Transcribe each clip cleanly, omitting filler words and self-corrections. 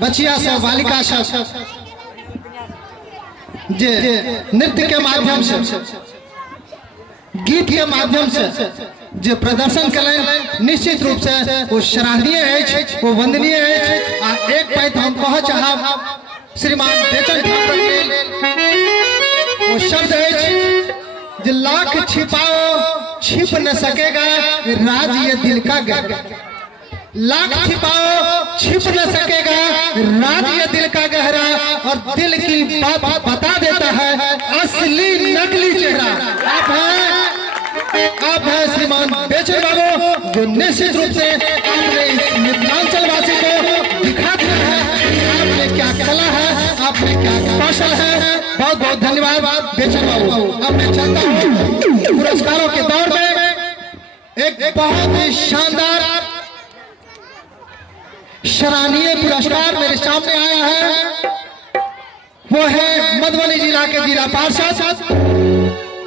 बचिया सब बालिका सब जे नृत्य के माध्यम से गीत के माध्यम से जो प्रदर्शन करें निश्चित रूप से वो सराहनीय है, वो वंदनीय है। एक बात हम कह चाहब श्रीमान बेचन ठाकुर के वो शब्द है जो लाख छिपाओ छिप न सकेगा राज ये दिल का गहरा, लाख छिपाओ छिप न सकेगा राज ये दिल का गहरा, और दिल की बात बता देता है असली नकली चेहरा आप है श्रीमान बेचन बाबू, जो निश्चित रूप से आपने मिथिलांचल वासी को दिखा दिया है आपने क्या कला है, आपने क्या कौशल है। बहुत बहुत धन्यवाद बेचन बाबू। अब मैं चाहता हूँ पुरस्कारों के दौर में एक बहुत ही शानदार सराहनीय पुरस्कार मेरे सामने आया है, वो है मधुबनी जिला के जिला पार्षद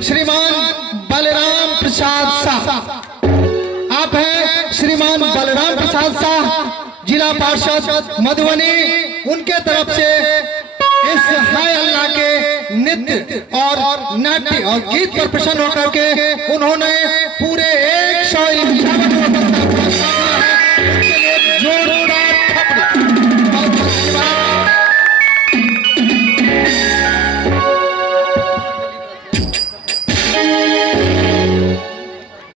श्रीमान बलराम प्रसाद शाह। आप हैं श्रीमान बलराम प्रसाद शाह, जिला पार्षद मधुबनी। उनके तरफ से इस हाय अल्लाह के नृत्य और नाट्य और गीत पर प्रसन्न होकर के उन्होंने पूरे 151